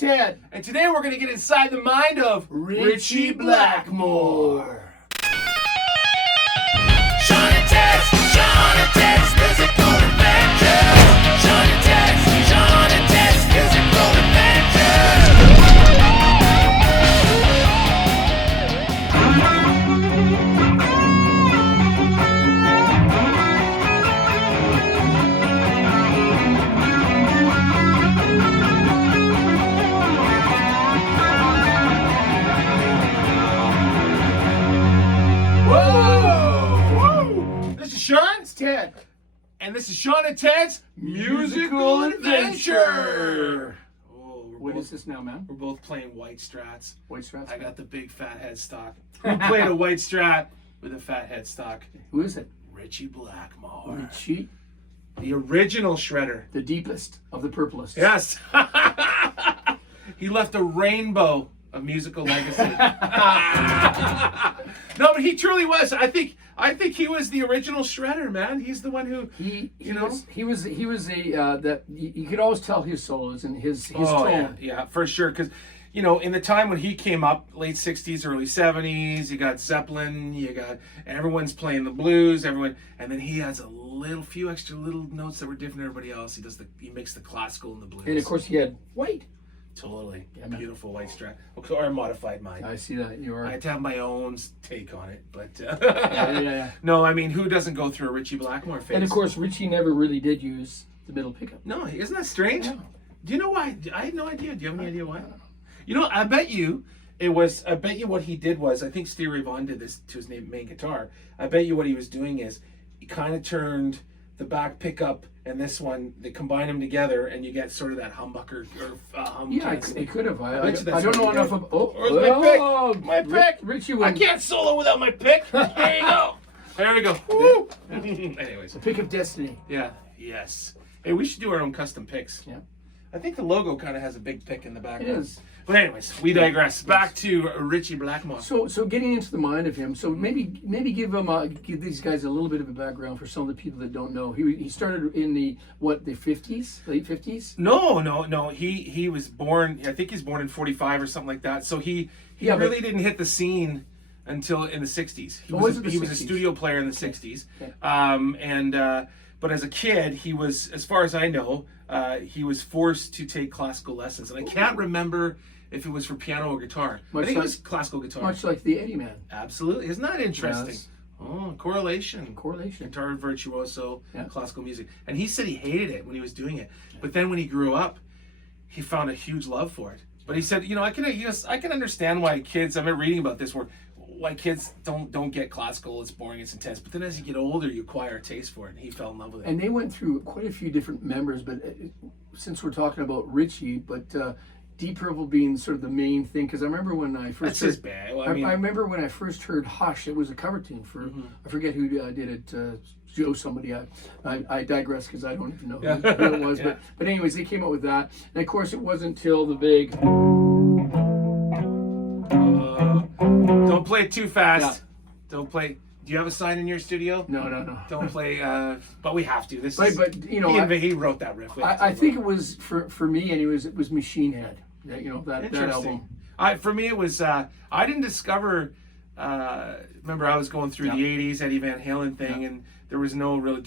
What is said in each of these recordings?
Ted. And today we're going to get inside the mind of Ritchie Blackmore. Shawn and Ted's musical adventures. Shawn and Ted's musical Ted. And this is Shawn and Ted's Musical Adventure. Oh, What is this now, man? We're both playing white strats. White Strats? I got the big fat headstock. Who played a white strat with a fat headstock? Who is it? Ritchie Blackmore. Ritchie, The original shredder. the deepest of the purplest. Yes. He left a rainbow of musical legacy. No, but he truly was. I think he was the original shredder, man. He's the one who He was a that you could always tell his solos and his Oh, tone. yeah, for sure. Because, in the time when he came up, late 60s, early 70s, you got Zeppelin, everyone's playing the blues, and then he has a few extra little notes that were different than everybody else. He makes the classical and the blues. And of course he had white. Totally. Yeah, man. Beautiful white strat. Or I modified mine. I see that. You are. I had to have my own take on it, but Yeah. no, I mean, who doesn't go through a Ritchie Blackmore phase? And of course, Ritchie never really did use the middle pickup. No, isn't that strange? No. Do you know why? I had no idea. Do you have any idea why? I bet you what he did was, I think Stevie Ray Vaughan did this to his main guitar. I bet you what he was doing is he kind of turned the back pickup and this one, they combine them together and you get sort of that humbucker or hum. Yeah, it could have. I bet you that's don't know what he enough did. about. Where's my pick? My pick. Ritchie I went. can't solo without my pick. There you go. There we go. Woo. Anyways. The pick of destiny. Yeah. Yes. Hey, we should do our own custom picks. Yeah. I think the logo kind of has a big pick in the It background. is. But anyways, we digress. Back to Ritchie Blackmore. So getting into the mind of him. So maybe give these guys a little bit of a background for some of the people that don't know. He started in the 50s, late 50s. No. He was born. I think he's born in 45 or something like that. So he really didn't hit the scene until in the 60s. He was a studio player in the 60s. Okay. But as a kid, he was, as far as I know, he was forced to take classical lessons. And I can't remember if it was for piano or guitar. I think it was classical guitar. Much like the Eddie Man. Absolutely. Isn't that interesting? Yes. Oh, correlation. Guitar virtuoso, classical music. And he said he hated it when he was doing it. Yeah. But then when he grew up, he found a huge love for it. But he said, I can understand why kids, I've been reading about this, why kids don't get classical. It's boring, it's intense. But then as you get older, you acquire a taste for it, and he fell in love with it. And they went through quite a few different members, but since we're talking about Ritchie, Deep Purple being sort of the main thing, because I remember when I first his band. Well, I remember when I first heard Hush, it was a cover tune for, I forget who did it, Joe somebody. I digress because I don't even know who it was. Yeah. But anyways, they came up with that. And of course, it wasn't until the big... Don't play it too fast. Yeah. Don't play... Do you have a sign in your studio? No. Don't play, but we have to. He wrote that riff. I think it was, for me, and it was Machine Head. That album. For me, it was, I didn't discover, remember I was going through the 80s, Eddie Van Halen thing, and there was no really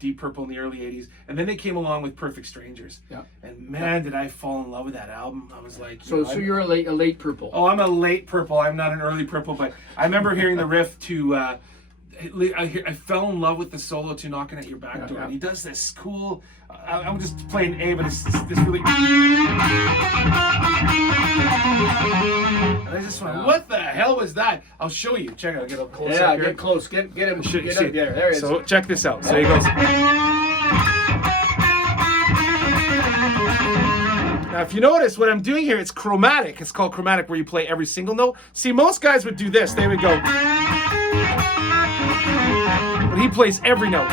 Deep Purple in the early 80s. And then they came along with Perfect Strangers. Yeah. And man, did I fall in love with that album. I was like... So you're a late Purple. Oh, I'm a late Purple. I'm not an early Purple, but I remember hearing the riff to... I fell in love with the solo to Knocking at Your Back Door. And he does this cool... I'm just playing A, but it's this really... And I just went, what the hell was that? I'll show you. Check it out. Get up close up here. Get close. Get him. Get up there. There it is. So check this out. So he goes... Now, if you notice what I'm doing here, it's chromatic. It's called chromatic, where you play every single note. See, most guys would do this. They would go... But he plays every note.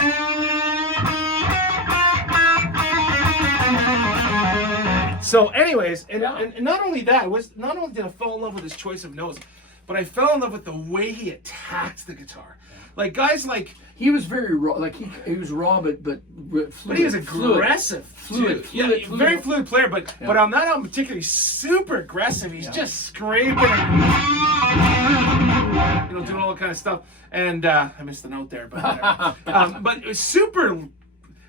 So anyways, and not only that, not only did I fall in love with his choice of notes, but I fell in love with the way he attacks the guitar. Like guys like. He was very raw, like he was raw, but fluid. But he was aggressive, fluid, very fluid player. But on that album particularly, super aggressive. He's just scraping, and, doing all that kind of stuff. And I missed the note there, but but it was super.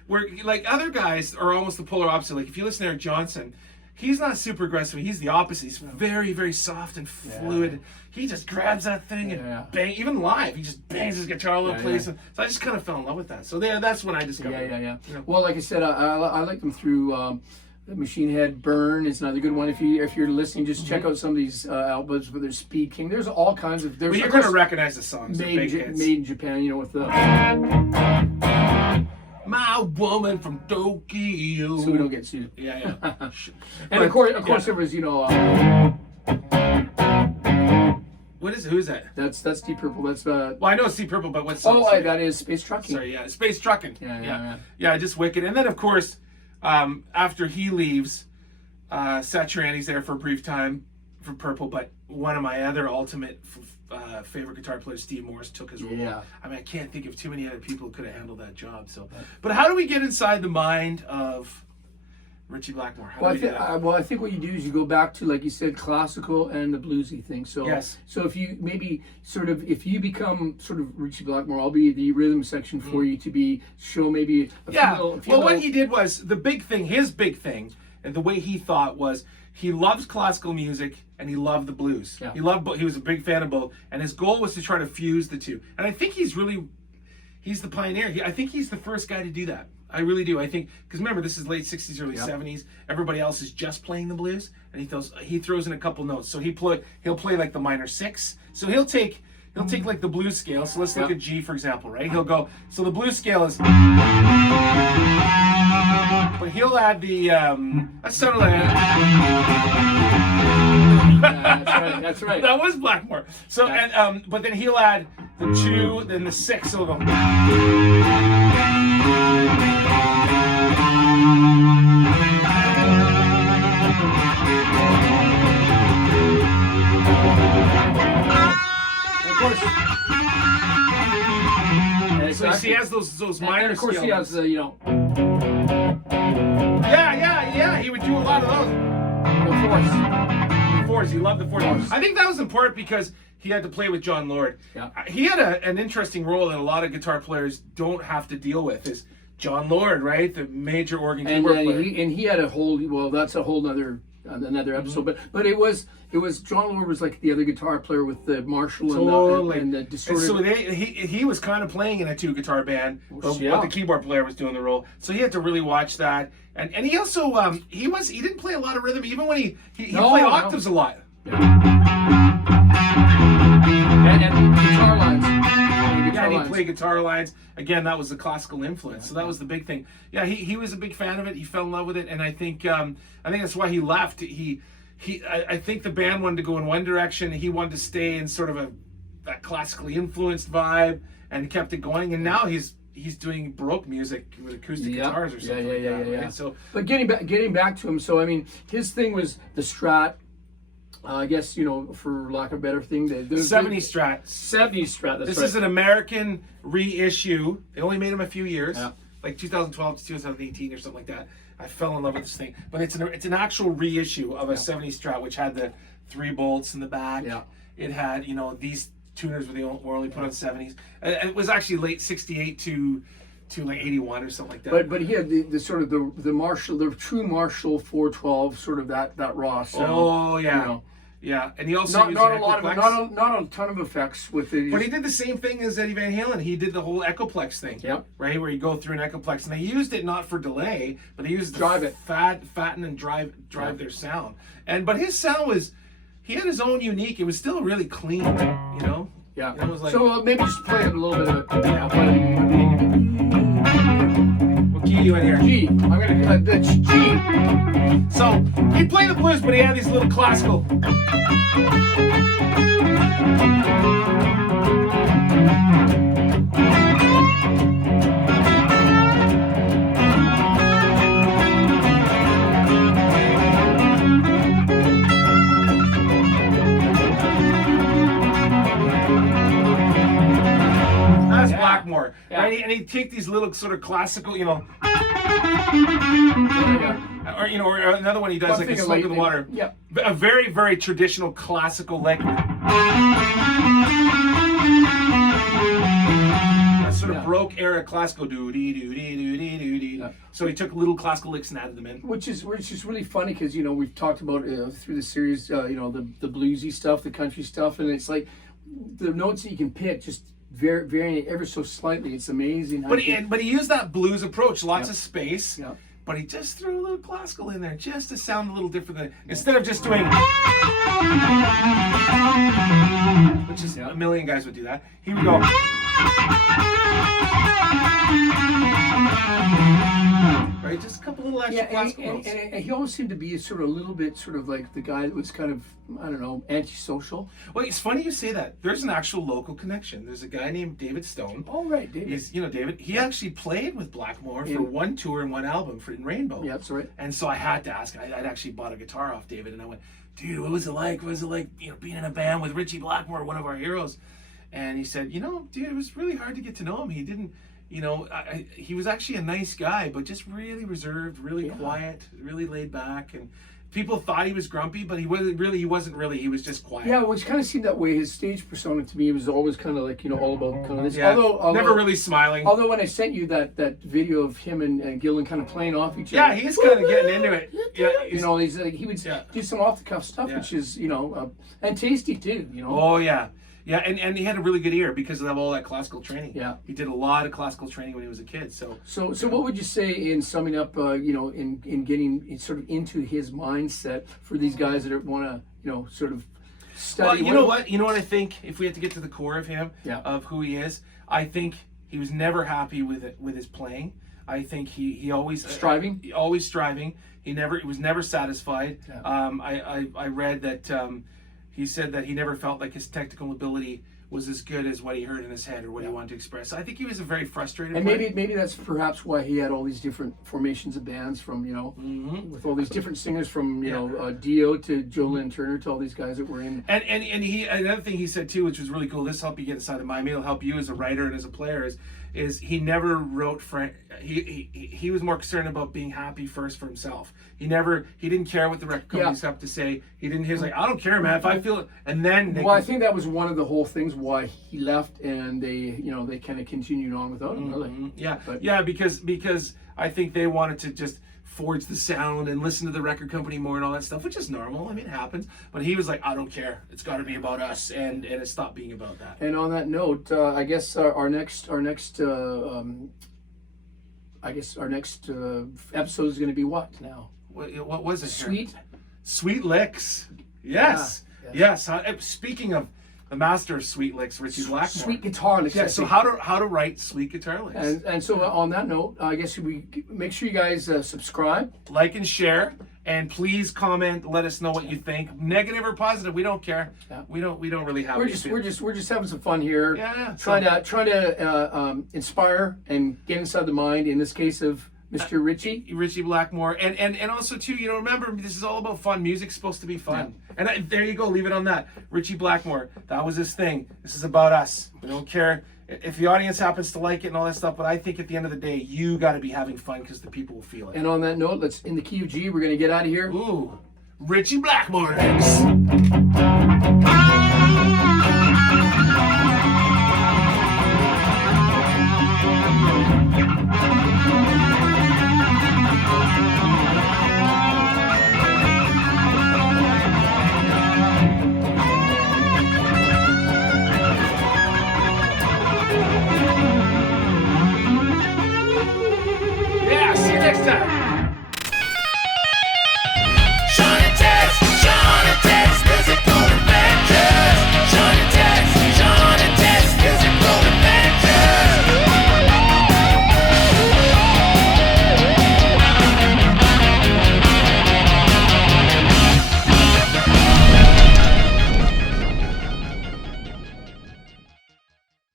Where like other guys are almost the polar opposite. Like if you listen to Eric Johnson, he's not super aggressive. He's the opposite. He's very, very soft and fluid. He just grabs that thing and bang. Even live, he just bangs his guitar all over the place. So I just kind of fell in love with that. So that's when I discovered. Yeah. Well, like I said, I like them through. The Machine Head Burn is another good one. If you're listening, just check out some of these albums. But there's Speed King. There's all kinds of. But you're going to recognize the songs. Made in Japan. With the. My woman from Tokyo. So we don't get sued. Yeah. And of course, there was What is it? Who is that? That's Deep Purple. That's Well, I know it's Deep Purple, but what's song? That is Space Trucking. Sorry, yeah, Space Trucking. Yeah, just wicked. And then of course, after he leaves, Satriani's there for a brief time for Purple, but one of my other ultimate favorite guitar players, Steve Morse, took his role. Yeah. I mean, I can't think of too many other people who could have handled that job. So, but how do we get inside the mind of Ritchie Blackmore? I think what you do is you go back to, like you said, classical and the bluesy thing. So, so if you maybe if you become sort of Ritchie Blackmore, I'll be the rhythm section for you to show maybe a few what he did was his big thing, and the way he thought was he loves classical music and he loved the blues. Yeah. He was a big fan of both, and his goal was to try to fuse the two. And I think he's the pioneer. I think he's the first guy to do that. I really do. I think because remember, this is late '60s, early '70s. Everybody else is just playing the blues, and he throws in a couple notes. So he'll play like the minor six. So he'll take like the blues scale. So let's look at G, for example, right? He'll go. So the blues scale is, but he'll add the that sounded like. That's right. That was Blackmore. So and but then he'll add the 2, then the 6. So he'll go. So he has those minor and of course scales. He has Yeah. He would do a lot of those. The fours. He loved the fours. I think that was important because he had to play with John Lord. Yeah. He had an interesting role that a lot of guitar players don't have to deal with. Is John Lord, right? The major organ keyboard player. He had a whole. Well, that's a whole another episode. But it was John Lord was like the other guitar player with the Marshall and the distorted. And so he was kind of playing in a 2-guitar band, but the keyboard player was doing the role. So he had to really watch that. And he also he didn't play a lot of rhythm even when he played octaves a lot. Yeah. And guitar lines. He played guitar lines. Again, that was the classical influence. So that was the big thing. Yeah, he was a big fan of it. He fell in love with it, and I think that's why he left. I think the band wanted to go in one direction. He wanted to stay in sort of that classically influenced vibe, and kept it going. And now he's doing Baroque music with acoustic guitars or something. Yeah. Right? So, but getting back to him. So I mean, his thing was the Strat. I guess, for lack of a better thing, the 70s Strat. 70s Strat. This is an American reissue. They only made them a few years, like 2012 to 2018 or something like that. I fell in love with this thing, but it's an actual reissue of a 70s Strat, which had the 3 bolts in the back. Yeah. It had these tuners were only put on 70s. It was actually late '68 to like 81 or something like that. But he had the sort of the Marshall, the true Marshall 412, sort of that raw sound. Oh yeah. Yeah, and he also used not a ton of effects with it. But he did the same thing as Eddie Van Halen. He did the whole Echoplex thing. Yep. Right, where you go through an Echoplex, and they used it not for delay, but they used it to fatten and drive their sound. But his sound he had his own unique. It was still really clean, Yeah. It was like, so maybe just play a little bit of it. What key are you in here? G. I'm gonna that's G. So he played the blues, but he had these little classical. Blackmore. Yeah. And he'd take these little sort of classical, you know, or you know, or another one he does like a Smoke in the Water. Yeah. A very, very traditional classical lick. A sort of Baroque era classical do-dee-doo-dee-doo-dee-doo-dee. So he took little classical licks and added them in. Which is really funny because, you know, we've talked about through the series, you know, the bluesy stuff, the country stuff, and it's like the notes that you can pick just varying ever so slightly. It's amazing. But he used that blues approach, lots of space. Yeah. But he just threw a little classical in there, just to sound a little different than instead of just doing, which is a million guys would do that. He would go. Right, just a couple little extra classical notes. And he always seemed to be sort of a little bit sort of like the guy that was kind of, I don't know, antisocial. Well, it's funny you say that. There's an actual local connection. There's a guy named David Stone. Oh, right, David. You know, David. He actually played with Blackmore for one tour and one album in Rainbow. Yeah, that's right. And so I had to ask. I'd actually bought a guitar off David, and I went, "Dude, what was it like? What was it like, you know, being in a band with Ritchie Blackmore, one of our heroes?" And he said, "You know, dude, it was really hard to get to know him. He didn't." You know, he was actually a nice guy, but just really reserved, really quiet, really laid back. And people thought he was grumpy, but he wasn't really. He was just quiet. Yeah, which kind of seemed that way. His stage persona to me was always kind of like, you know, all about kind of this. Yeah. Although Never really smiling. Although when I sent you that video of him and Gillan kind of playing off each other. Yeah, he's kind of getting into it. Yeah, you know, he would do some off the cuff stuff, which is, you know, and tasty too. You know. Oh yeah. Yeah, and he had a really good ear because of all that classical training. Yeah, he did a lot of classical training when he was a kid. So what would you say in summing up? You know, in getting sort of into his mindset for these guys that want to, you know, sort of study. Well, you know what I think. If we had to get to the core of him, of who he is, I think he was never happy with his playing. I think he always striving. Always striving. He was never satisfied. Yeah. I read that. He said that he never felt like his technical ability was as good as what he heard in his head or what he wanted to express. So I think he was a very frustrated player. Maybe that's perhaps why he had all these different formations of bands from, you know, with all these different singers from, you know, Dio to Joe Lynn Turner to all these guys that were in. And he another thing he said too, which was really cool. This will help you get inside of mind. It'll help you as a writer and as a player. Is he never wrote he was more concerned about being happy first for himself. He didn't care what the record companies have to say. He was like, I don't care, man, if I feel it. And then I think that was one of the whole things why he left, and they kind of continued on without him, really. Yeah, because I think they wanted to just forge the sound and listen to the record company more and all that stuff, which is normal. I mean, it happens. But he was like, I don't care. It's got to be about us, and it stopped being about that. And on that note, I guess our next episode is going to be what now? What was it? Sweet Licks. Yes. Yes. Speaking of the master of sweet licks, Ritchie Blackmore. Sweet guitar licks. Yeah. So how to write sweet guitar licks? And so on that note, I guess we make sure you guys subscribe, like, and share, and please comment. Let us know what you think, negative or positive. We don't care. Yeah. We don't really have. We're just having some fun here. Yeah. Trying to inspire and get inside the mind. In this case of Mr. Ritchie Blackmore, and also too, you know, remember, this is all about fun. Music's supposed to be fun, and there you go. Leave it on that. Ritchie Blackmore, that was his thing. This is about us. We don't care if the audience happens to like it and all that stuff, but I think at the end of the day, you got to be having fun because the people will feel it. And on that note, let's in the key of G. We're gonna get out of here. Ooh, Ritchie Blackmore.